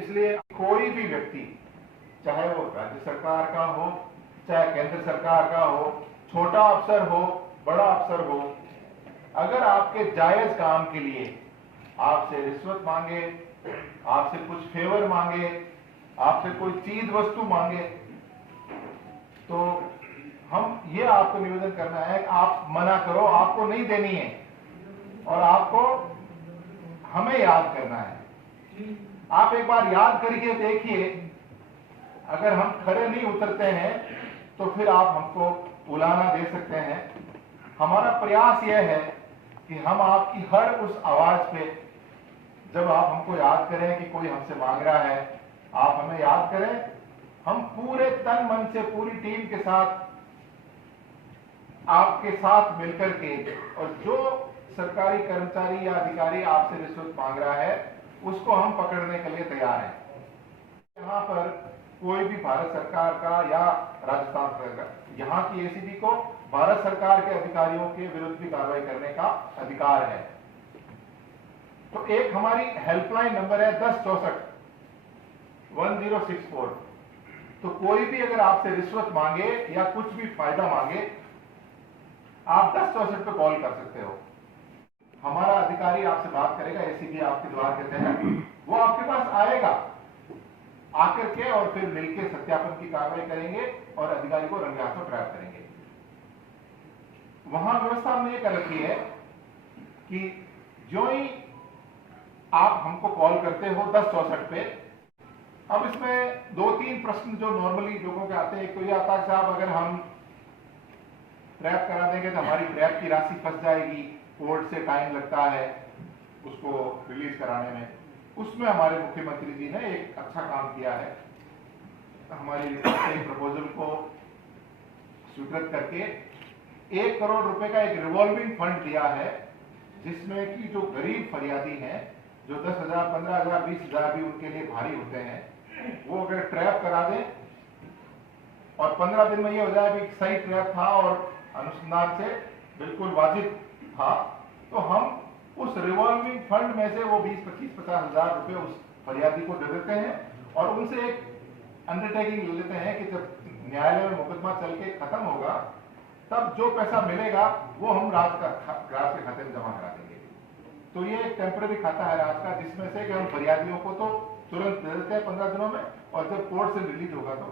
इसलिए कोई भी व्यक्ति, चाहे वो राज्य सरकार का हो, चाहे केंद्र सरकार का हो, छोटा अफसर हो, बड़ा अफसर हो, अगर आपके जायज काम के लिए आपसे रिश्वत मांगे, आपसे कुछ फेवर मांगे, आपसे कोई चीज वस्तु मांगे, तो हम ये आपको निवेदन करना है कि आप मना करो, आपको नहीं देनी है और आपको हमें याद करना है। आप एक बार याद करके देखिए, अगर हम खड़े नहीं उतरते हैं तो फिर आप हमको उलाहना दे सकते हैं। हमारा प्रयास यह है कि हम आपकी हर उस आवाज पे, जब आप हमको याद करें कि कोई हमसे मांग रहा है, आप हमें याद करें, हम पूरे तन मन से पूरी टीम के साथ आपके साथ मिलकर के, और जो सरकारी कर्मचारी या अधिकारी आपसे रिश्वत मांग रहा है उसको हम पकड़ने के लिए तैयार हैं। यहाँ पर कोई भी भारत सरकार का या राजस्थान सरकार, यहाँ की एसीबी को भारत सरकार के अधिकारियों के विरुद्ध भी कार्रवाई करने का अधिकार है। तो एक हमारी हेल्पलाइन नंबर है 1064 तो कोई भी अगर आपसे रिश्वत मांगे या कुछ भी फायदा मांगे, आप 1064 पे कॉल कर सकते हो। हमारा अधिकारी आपसे बात करेगा, एसीबी आपके द्वार के तहत, वो आपके पास आएगा, आकर के और फिर मिलकर सत्यापन की कार्रवाई करेंगे और अधिकारी को रंगे हाथों ट्रैप करेंगे। वहां व्यवस्था हमने ये कर रखी है कि जो ही आप हमको कॉल करते हो 1064 पे, अब इसमें 2-3 प्रश्न जो नॉर्मली लोगों के आते हैं। एक तो ये आता है साहब, अगर हम ट्रैप करा देंगे तो हमारी ट्रैप की राशि फंस जाएगी, कोर्ट से टाइम लगता है उसको रिलीज कराने में। उसमें हमारे मुख्यमंत्री जी ने एक अच्छा काम किया है, हमारी प्रपोजल को स्वीकृत करके 1 करोड़ रुपए का एक रिवॉल्विंग फंड दिया है, जिसमें कि जो गरीब फरियादी हैं, जो 10,000, 15,000, 20,000 भी उनके लिए भारी होते हैं, वो अगर ट्रैप करा दें और 15 दिन में ये हो जाए कि सही ट्रैप था और अनुसंधान से बिल्कुल वाजिब था, तो हम उस रिवॉल्विंग फंड में से वो 20, 25, 50,000 रुपए उस फरियादी को दे देते हैं और उनसे एक अंडरटेकिंग ले लेते हैं कि जब न्यायालय में मुकदमा चल के खत्म होगा तब जो पैसा मिलेगा वो हम राज के खाते में जमा करा देंगे। तो ये एक टेम्पररी खाता है राज का, जिसमें से कि हम फरियादियों को तो तुरंत दे देते हैं 15 दिनों में, और जब कोर्ट से रिलीज होगा तो।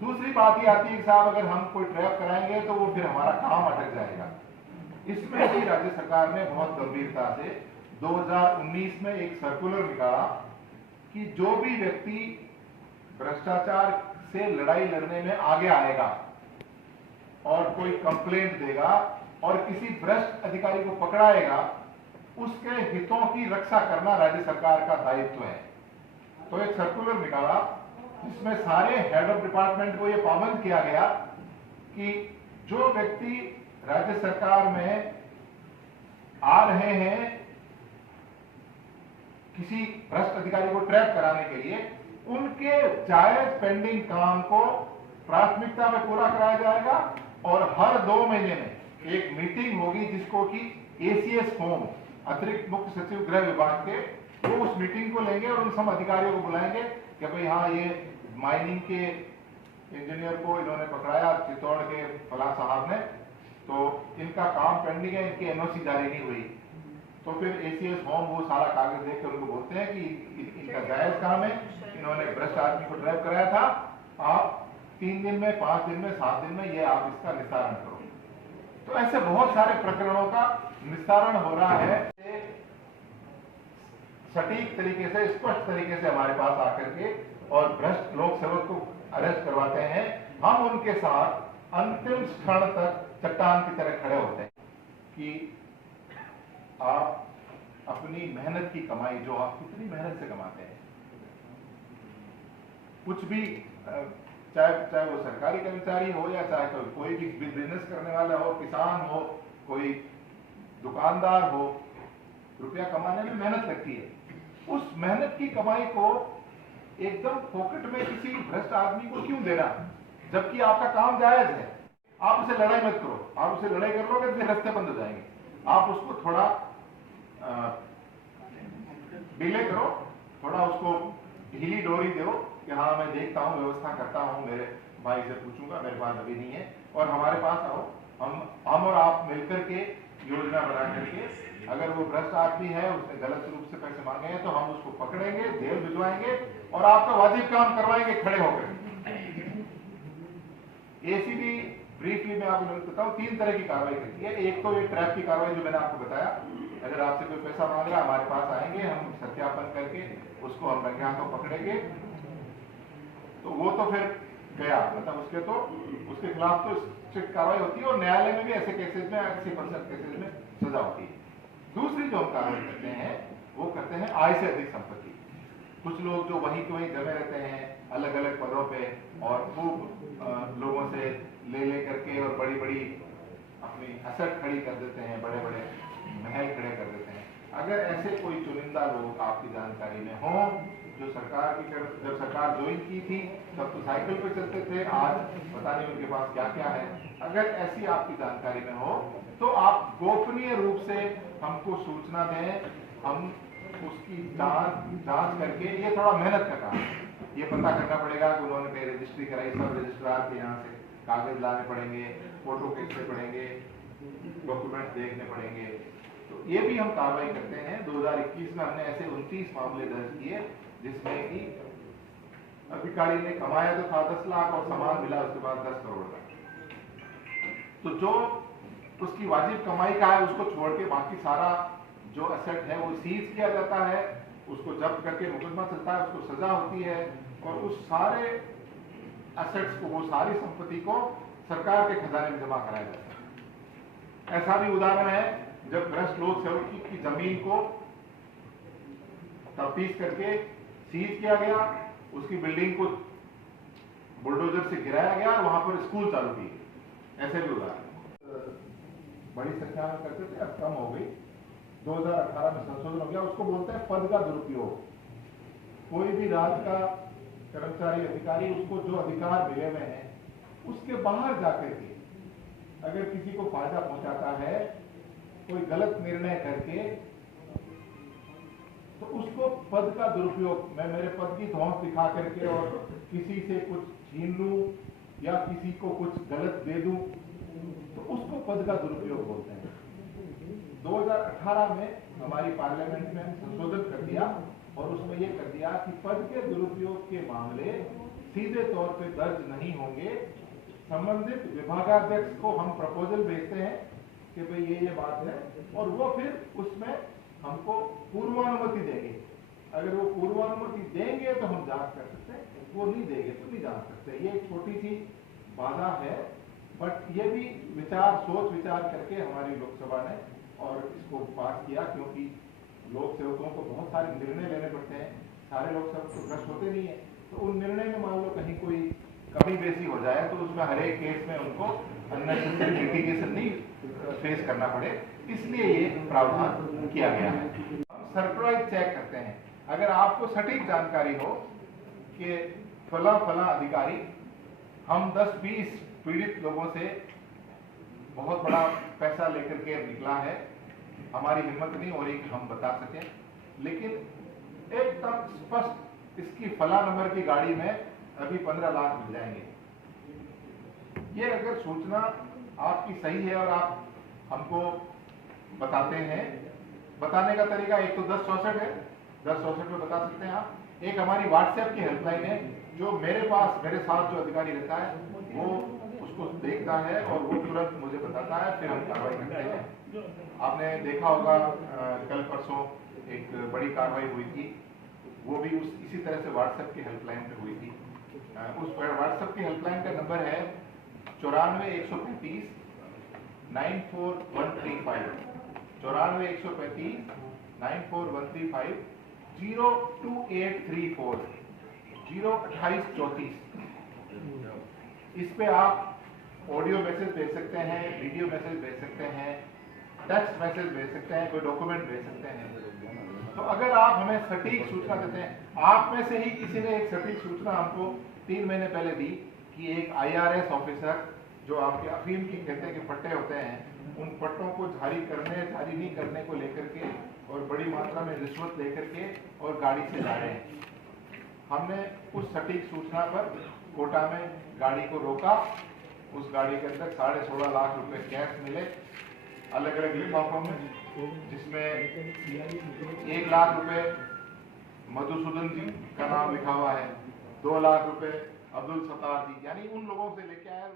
दूसरी बात ये आती है कि साहब अगर हम कोई ट्रैप कराएंगे तो वो फिर हमारा काम अटक जाएगा। इसमें भी राज्य सरकार ने बहुत गंभीरता से 2019 में एक सर्कुलर निकाला कि जो भी व्यक्ति भ्रष्टाचार से लड़ाई लड़ने में आगे आएगा और कोई कंप्लेंट देगा और किसी भ्रष्ट अधिकारी को पकड़ाएगा, उसके हितों की रक्षा करना राज्य सरकार का दायित्व है। तो एक सर्कुलर निकाला जिसमें सारे हेड ऑफ डिपार्टमेंट को यह पाबंद किया गया कि जो व्यक्ति राज्य सरकार में आ रहे हैं किसी भ्रष्ट अधिकारी को ट्रैप कराने के लिए, उनके जायज पेंडिंग काम को प्राथमिकता में पूरा कराया जाएगा और हर 2 महीने में एक मीटिंग होगी जिसको कि एसीएस होम, अतिरिक्त मुख्य सचिव गृह विभाग के, वो उस मीटिंग को लेंगे और उन सब अधिकारियों को बुलाएंगे कि भाई हाँ, ये माइनिंग के इंजीनियर को इन्होंने पकड़ाया चित्तौड़ के फला साहब ने, तो इनका काम पेंडिंग है, इनकी एनओसी जारी नहीं हुई। तो फिर एसीएस होम वो सारा कागज देख कर उनको बोलते हैं कि इनका जायज काम है, इन्होंने भ्रष्ट आदमी को ट्रैप कराया था, आप 3 दिन में, 5 दिन में, 7 दिन में ये आप इसका निस्तारण करो। तो ऐसे बहुत सारे प्रकरणों का निस्तारण हो रहा है सटीक तरीके से, स्पष्ट तरीके से हमारे पास आकर के, और भ्रष्ट लोक सेवक को अरेस्ट करवाते हैं। हम उनके साथ अंतिम क्षण तक चट्टान की तरह खड़े होते हैं कि आप अपनी मेहनत की कमाई, जो आप कितनी मेहनत से कमाते हैं, कुछ भी, चाहे वो सरकारी कर्मचारी हो या चाहे कोई भी बिजनेस करने वाला हो, किसान हो, कोई दुकानदार हो, रुपया कमाने में मेहनत लगती है। उस मेहनत की कमाई को एकदम पॉकेट में किसी भ्रष्ट आदमी को क्यों देना, जबकि आपका काम जायज है। आप उसे लड़ाई मत करो, आप उसे लड़ाई कर लोगे तो रास्ते बंद हो जाएंगे। आप उसको थोड़ा डिले करो, थोड़ा उसको ढीली डोरी दो कि हाँ मैं देखता हूँ, व्यवस्था करता हूँ, मेरे भाई से पूछूंगा, मेरे पास अभी नहीं है, और हमारे पास आओ, हम और आप मिलकर के योजना बना करके, अगर वो भ्रष्ट आदमी है, उसने गलत रूप से पैसे मांगे हैं, तो हम उसको पकड़ेंगे, जेल भिजवाएंगे और आपका वाजिब काम करवाएंगे खड़े होकर। एसीबी ब्रीफली मैं आपको बताता हूँ 3 तरह की कार्रवाई करती है। एक तो ये ट्रैप की कार्रवाई जो मैंने आपको बताया, अगर आपसे कोई पैसा मांग रहा है, हमारे पास आएंगे, हम सत्यापन करके उसको हम रंगे हाथों पकड़ेंगे, तो वो तो फिर गया, मतलब उसके खिलाफ तो स्ट्रिक्ट कार्रवाई होती है और न्यायालय में भी ऐसे केसेस में 80% केसेस में सजा होती है। दूसरी जो हम कार्रवाई करते हैं वो करते हैं आय से अधिक संपत्ति। कुछ लोग जो वहीं के वहीं जमे रहते हैं अलग अलग पदों पे और खूब लोगों से ले करके और बड़ी बड़ी अपनी एसेट खड़ी कर देते हैं, बड़े बड़े महल खड़े कर देते हैं। अगर ऐसे कोई चुनिंदा लोग आपकी जानकारी में हो, जो सरकार की जब सरकार ज्वाइन की थी तब तो साइकिल पे चलते थे, आज पता नहीं उनके पास क्या क्या है, अगर ऐसी आपकी जानकारी में हो तो आप गोपनीय रूप से हमको सूचना दें, हम उसकी जांच करके, ये थोड़ा मेहनत का काम है, ये पता करना पड़ेगा कि उन्होंने कहीं रजिस्ट्री कराई, सब रजिस्ट्रार के यहाँ से कागज लाने पड़ेंगे, फोटो खींचने पड़ेंगे, डॉक्यूमेंट देखने पड़ेंगे, तो ये भी हम कार्रवाई करते हैं। 2021 में हमने ऐसे 29 मामले दर्ज किए जिसमें कि अधिकारी ने कमाया तो था 10 लाख और सामान मिला उसके बाद 10 करोड़ का, तो जो उसकी वाजिब कमाई का है उसको छोड़ के बाकी सारा जो एसेट है वो सीज किया जाता है, उसको जब्त करके मुकदमा चलता है, उसको सजा होती है और उस सारे एसेट्स को, वो सारी संपत्ति को सरकार के खजाने में जमा कराया जाता है। ऐसा भी उदाहरण है जब भ्रष्ट लोक सेवक की जमीन को तफ्तीश करके सीज किया गया, उसकी बिल्डिंग को बुलडोजर से गिराया गया और वहां पर स्कूल चालू की गई। ऐसे भी उदाहरण बड़ी संख्या में करते थे, अब कम हो गई। 2018 में संशोधन हो गया, उसको बोलते हैं पद का दुरुपयोग। कोई भी राज्य का कर्मचारी अधिकारी, उसको जो अधिकार मिले हुए हैं उसके बाहर जाकर के अगर किसी को फायदा पहुंचाता है, कोई गलत निर्णय करके, तो उसको पद का दुरुपयोग, मैं मेरे पद की धौंस दिखा करके और किसी से कुछ छीन लूं या किसी को कुछ गलत दे दूं, तो उसको पद का दुरुपयोग बोलते हैं। 2018 में हमारी पार्लियामेंट में संशोधन कर दिया और उसमें यह कर दिया कि पद के दुरुपयोग के मामले सीधे तौर पे दर्ज नहीं होंगे। संबंधित विभागाध्यक्ष को हम प्रपोजल भेजते हैं कि भाई ये बात है, और वो फिर उसमें हमको पूर्वानुमति देंगे। अगर वो पूर्वानुमति देंगे तो हम जांच कर सकते हैं, वो नहीं देंगे तो नहीं जांच सकते। ये एक छोटी सी बाधा है, बट ये भी सोच विचार करके हमारी लोकसभा ने और इसको पास किया, क्योंकि लोक सेवकों को बहुत सारे निर्णय लेने पड़ते हैं, सारे लोक सेवक तो भ्रष्ट होते नहीं है, तो उन निर्णय में मान लो कहीं कोई कमी बेसी हो जाए तो उसमें हर एक केस में उनको अननेसेसरी लिटिगेशन नहीं फेस करना पड़े, इसलिए ये प्रावधान किया गया है। हम सरप्राइज चेक करते हैं। अगर आपको सटीक जानकारी हो कि फला अधिकारी हम 10-20 पीड़ित लोगों से बहुत बड़ा पैसा लेकर के निकला है, हमारी हिम्मत नहीं हो रही कि हम बता सकें, लेकिन एकदम स्पष्ट इसकी फला नंबर की गाड़ी में अभी 15 लाख मिल जाएंगे, ये अगर सूचना आपकी सही है और आप हमको बताते हैं, बताने का तरीका एक तो 1064 है, 1064 पे बता सकते हैं आप। एक हमारी व्हाट्सएप की हेल्पलाइन है, जो मेरे साथ जो अधिकारी रहता है वो उसको देखता है और वो तुरंत मुझे बताता है, फिर हम कार्रवाई करते हैं। आपने देखा होगा कल परसों एक बड़ी कार्रवाई हुई थी, वो भी इसी तरह से व्हाट्सएप की हेल्पलाइन पे हुई थी। उस व्हाट्सएप की हेल्पलाइन का नंबर है 94 135 94135, 94 135 94135, 02834 02834। इस पे आप ऑडियो मैसेज भेज सकते हैं, वीडियो मैसेज भेज सकते हैं, टेक्स्ट मैसेज भेज सकते हैं, कोई डॉक्यूमेंट भेज सकते हैं। तो अगर आप हमें सटीक सूचना देते हैं, आप में से ही किसी ने एक सटीक सूचना हमको 3 महीने पहले दी कि एक IRS ऑफिसर जो आपके अफीम की कहते हैं कि पट्टे होते हैं, उन पट्टों को जारी नहीं करने को लेकर के और बड़ी मात्रा में रिश्वत लेकर के और गाड़ी से जा रहे हैं। हमने उस सटीक सूचना पर कोटा में गाड़ी को रोका। उस गाड़ी के अंदर 16.5 लाख रुपए कैश मिले अलग अलग लिफाफों में, जिसमें 1 लाख रुपए मधुसूदन जी का नाम लिखा हुआ है, 2 लाख रुपए अब्दुल सत्तार जी, यानी उन लोगों से लेके आया।